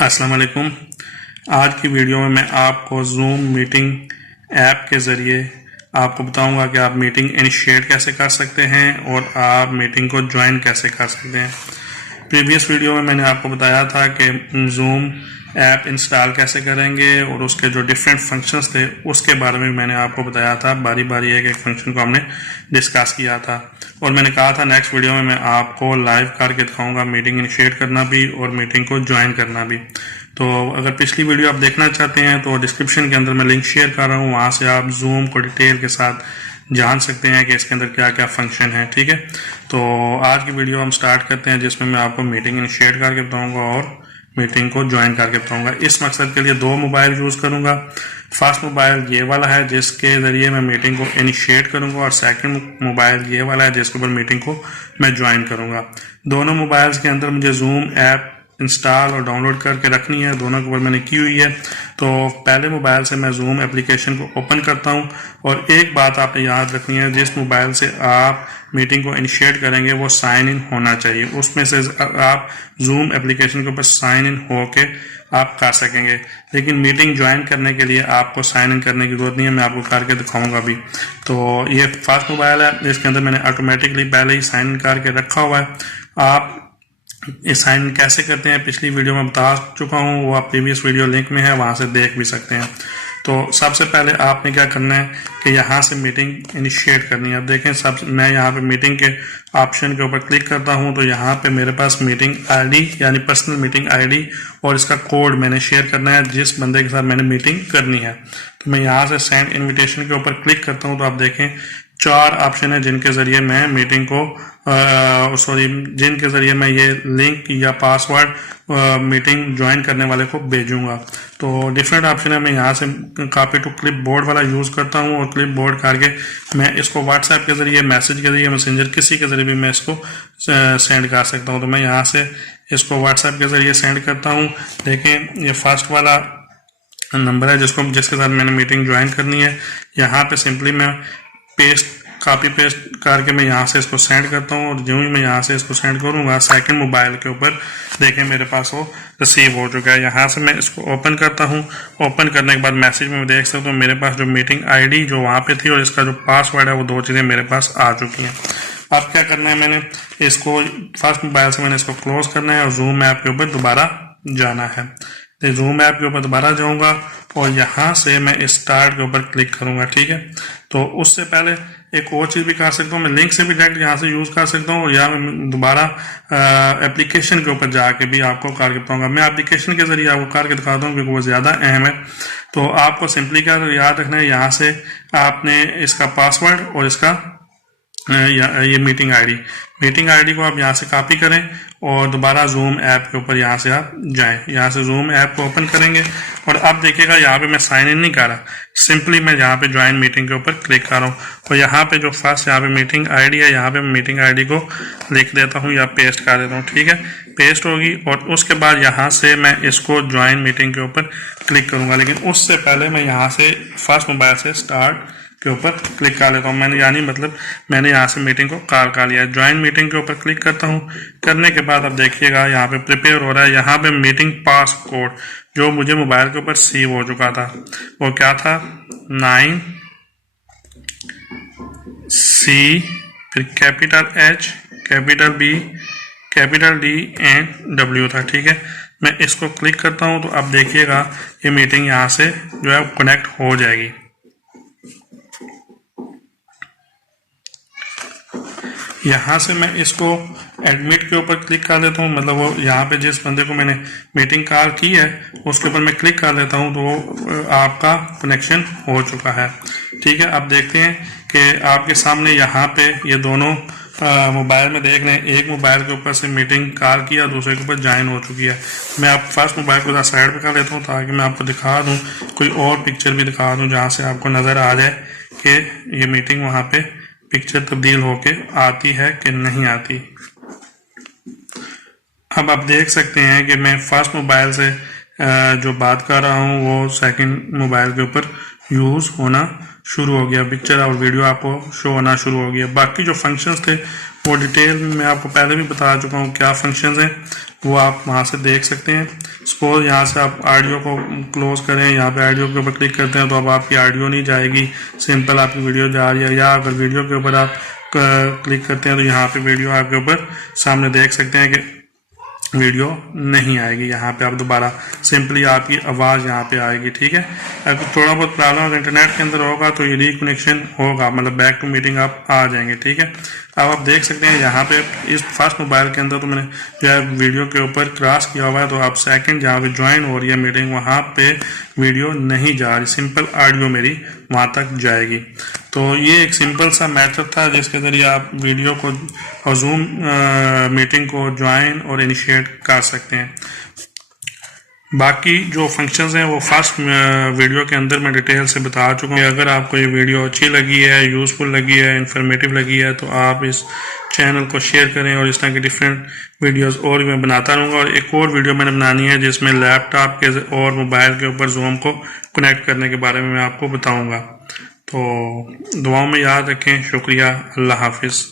अस्सलाम वालेकुम। आज की वीडियो में मैं आपको जूम मीटिंग ऐप के ज़रिए आपको बताऊंगा कि आप मीटिंग इनिशिएट कैसे कर सकते हैं और आप मीटिंग को ज्वाइन कैसे कर सकते हैं। प्रीवियस वीडियो में मैंने आपको बताया था कि जूम ऐप इंस्टॉल कैसे करेंगे और उसके जो डिफरेंट फंक्शंस थे उसके बारे में मैंने आपको बताया था। बारी बारी एक फंक्शन को हमने डिस्कस किया था और मैंने कहा था नेक्स्ट वीडियो में मैं आपको लाइव करके दिखाऊंगा मीटिंग इनिशिएट करना भी और मीटिंग को ज्वाइन करना भी। तो अगर पिछली वीडियो आप देखना चाहते हैं तो डिस्क्रिप्शन के अंदर मैं लिंक शेयर कर रहा हूँ, वहाँ से आप जूम को डिटेल के साथ जान सकते हैं कि इसके अंदर क्या क्या फंक्शन है। ठीक है, तो आज की वीडियो हम स्टार्ट करते हैं जिसमें मैं आपको मीटिंग इनिशिएट करके बताऊंगा और मीटिंग को ज्वाइन करके बताऊंगा। इस मकसद के लिए दो मोबाइल यूज़ करूंगा। फर्स्ट मोबाइल ये वाला है जिसके ज़रिए मैं मीटिंग को इनिशिएट करूंगा और सेकंड मोबाइल ये वाला है जिसके ऊपर मीटिंग को मैं ज्वाइन करूंगा। दोनों मोबाइल्स के अंदर मुझे जूम ऐप इंस्टॉल और डाउनलोड करके रखनी है, दोनों के ऊपर मैंने की हुई है। तो पहले मोबाइल से मैं जूम एप्लीकेशन को ओपन करता हूं और एक बात आपने याद रखनी है, जिस मोबाइल से आप मीटिंग को इनिशिएट करेंगे वो साइन इन होना चाहिए। उसमें से आप जूम एप्लीकेशन के ऊपर साइन इन होके आप कर सकेंगे, लेकिन मीटिंग ज्वाइन करने के लिए आपको साइन इन करने की जरूरत नहीं है। मैं आपको करके दिखाऊंगा भी। तो ये फर्स्ट मोबाइल है, इसके अंदर मैंने ऑटोमेटिकली पहले ही साइन इन करके रखा हुआ है। आप इस साइन इन कैसे करते हैं पिछली वीडियो में बता चुका हूँ, वो आप प्रीवियस वीडियो लिंक में है, वहां से देख भी सकते हैं। तो सबसे पहले आपने क्या करना है कि यहाँ से मीटिंग इनिशिएट करनी है। अब देखें, मैं यहाँ पे मीटिंग के ऑप्शन के ऊपर क्लिक करता हूँ तो यहाँ पे मेरे पास मीटिंग आईडी यानी पर्सनल मीटिंग आईडी और इसका कोड मैंने शेयर करना है जिस बंदे के साथ मैंने मीटिंग करनी है। तो मैं यहाँ से सेंड इन्विटेशन के ऊपर क्लिक करता हूँ तो आप देखें 4 ऑप्शन है जिनके जरिए मैं मीटिंग को जिनके जरिए मैं ये लिंक या पासवर्ड मीटिंग ज्वाइन करने वाले को भेजूंगा। तो डिफरेंट ऑप्शन है। मैं यहाँ से कॉपी टू क्लिप बोर्ड वाला यूज़ करता हूँ और क्लिप बोर्ड करके मैं इसको व्हाट्सएप के जरिए, मैसेज के जरिए, मैसेंजर किसी के जरिए भी मैं इसको सेंड कर सकता हूँ। तो मैं यहाँ से इसको व्हाट्सएप के जरिए सेंड करता हूँ। देखें, ये फर्स्ट वाला नंबर है जिसके साथ मैंने मीटिंग ज्वाइन करनी है। यहाँ पे सिंपली मैं कॉपी पेस्ट करके मैं यहाँ से इसको सेंड करता हूँ और जो ही मैं यहाँ से इसको सेंड करूँगा सेकंड मोबाइल के ऊपर देखें मेरे पास वो रिसीव हो चुका है। यहाँ से मैं इसको ओपन करता हूँ। ओपन करने के बाद मैसेज में देख सकता हूँ मेरे पास जो मीटिंग आईडी जो वहाँ पे थी और इसका जो पासवर्ड है वो 2 चीज़ें मेरे पास आ चुकी हैं। अब क्या करना है, मैंने इसको फर्स्ट मोबाइल से मैंने इसको क्लोज करना है और जूम ऐप के ऊपर दोबारा जाना है। तो जूम ऐप के ऊपर दोबारा जाऊँगा और यहाँ से मैं स्टार्ट के ऊपर क्लिक करूँगा। ठीक है, तो उससे पहले एक और चीज़ भी कर सकता हूँ, मैं लिंक से भी डायरेक्ट यहाँ से यूज़ कर सकता हूँ या मैं दोबारा एप्लीकेशन के ऊपर जाके भी आपको करके बताऊँगा। मैं एप्लीकेशन के जरिए आपको करके दिखाता हूँ क्योंकि वो ज़्यादा अहम है। तो आपको सिंपली क्या याद रखना है, यहाँ से आपने इसका पासवर्ड और इसका ये मीटिंग आईडी को आप यहाँ से कॉपी करें और दोबारा जूम ऐप के ऊपर यहाँ से आप जाएं। यहाँ से जूम ऐप को ओपन करेंगे और अब देखिएगा यहाँ पे मैं साइन इन नहीं कर रहा, सिंपली मैं यहाँ पे ज्वाइन मीटिंग के ऊपर क्लिक कर रहा हूँ और यहाँ पे जो फर्स्ट यहाँ पे मीटिंग आईडी है यहाँ पे मैं मीटिंग आईडी को लिख देता हूँ या पेस्ट कर देता हूँ। ठीक है, पेस्ट होगी और उसके बाद यहाँ से मैं इसको ज्वाइन मीटिंग के ऊपर क्लिक करूँगा, लेकिन उससे पहले मैं यहाँ से फर्स्ट मोबाइल से स्टार्ट के ऊपर क्लिक कर लेता हूँ। मैंने यहाँ से मीटिंग को कर लिया। ज्वाइन मीटिंग के ऊपर क्लिक करता हूँ। करने के बाद अब देखिएगा यहाँ पे प्रिपेयर हो रहा है। यहाँ पे मीटिंग पास कोड जो मुझे मोबाइल के ऊपर सेव हो चुका था वो क्या था, 9C फिर capital H capital B capital D and W था। ठीक है, मैं इसको क्लिक करता हूँ तो अब देखिएगा ये मीटिंग यहाँ से जो है कनेक्ट हो जाएगी। यहाँ से मैं इसको एडमिट के ऊपर क्लिक कर देता हूँ, मतलब वो यहाँ पे जिस बंदे को मैंने मीटिंग कॉल की है उसके ऊपर मैं क्लिक कर देता हूँ तो आपका कनेक्शन हो चुका है। ठीक है, अब देखते हैं कि आपके सामने यहाँ पे ये दोनों मोबाइल में देख रहे हैं, एक मोबाइल के ऊपर से मीटिंग कॉल किया, दूसरे के ऊपर ज्वाइन हो चुकी है। मैं आप फर्स्ट मोबाइल को साइड पे कर लेता हूँ ताकि मैं आपको दिखा दूँ, कोई और पिक्चर भी दिखा दूँ जहाँ से आपको नज़र आ जाए कि ये मीटिंग वहाँ पे पिक्चर तब्दील होके आती है कि नहीं आती। अब आप देख सकते हैं कि मैं फर्स्ट मोबाइल से जो बात कर रहा हूँ वो सेकंड मोबाइल के ऊपर यूज़ होना शुरू हो गया, पिक्चर और वीडियो आपको शो होना शुरू हो गया। बाकी जो फंक्शंस थे वो डिटेल में मैं आपको पहले भी बता चुका हूँ क्या फंक्शंस हैं, वो आप वहाँ से देख सकते हैं। सपोज यहाँ से आप ऑडियो को क्लोज करें, यहाँ पे ऑडियो के ऊपर क्लिक करते हैं तो अब आपकी ऑडियो नहीं जाएगी, सिंपल आपकी वीडियो जा रही है। या अगर वीडियो के ऊपर आप क्लिक करते हैं तो यहाँ पे वीडियो आपके ऊपर सामने देख सकते हैं कि वीडियो नहीं आएगी। यहाँ पे आप दोबारा सिंपली आपकी आवाज़ यहाँ पे आएगी। ठीक है, अगर थोड़ा बहुत प्रॉब्लम अगर इंटरनेट के अंदर होगा तो ये रिकनेक्शन होगा, मतलब बैक टू मीटिंग आप आ जाएंगे। ठीक है, अब आप देख सकते हैं यहाँ पे इस फर्स्ट मोबाइल के अंदर तो मैंने जो है वीडियो के ऊपर क्रॉस किया हुआ है, तो आप सेकंड जहाँ पे ज्वाइन हो रही है मीटिंग वहाँ पे वीडियो नहीं जा रही, सिंपल ऑडियो मेरी वहाँ तक जाएगी। तो ये एक सिंपल सा मेथड था जिसके ज़रिए आप वीडियो को और जूम मीटिंग को ज्वाइन और इनिशिएट कर सकते हैं। बाकी जो फंक्शंस हैं वो फर्स्ट वीडियो के अंदर मैं डिटेल से बता चुका हूँ। अगर आपको ये वीडियो अच्छी लगी है, यूज़फुल लगी है, इन्फॉर्मेटिव लगी है तो आप इस चैनल को शेयर करें और इस तरह की डिफरेंट वीडियोस और भी मैं बनाता रहूँगा। और एक और वीडियो मैंने बनानी है जिसमें लैपटॉप के और मोबाइल के ऊपर जूम को कनेक्ट करने के बारे में मैं आपको बताऊँगा। तो दुआओं में याद रखें। शुक्रिया, अल्लाह हाफिज़।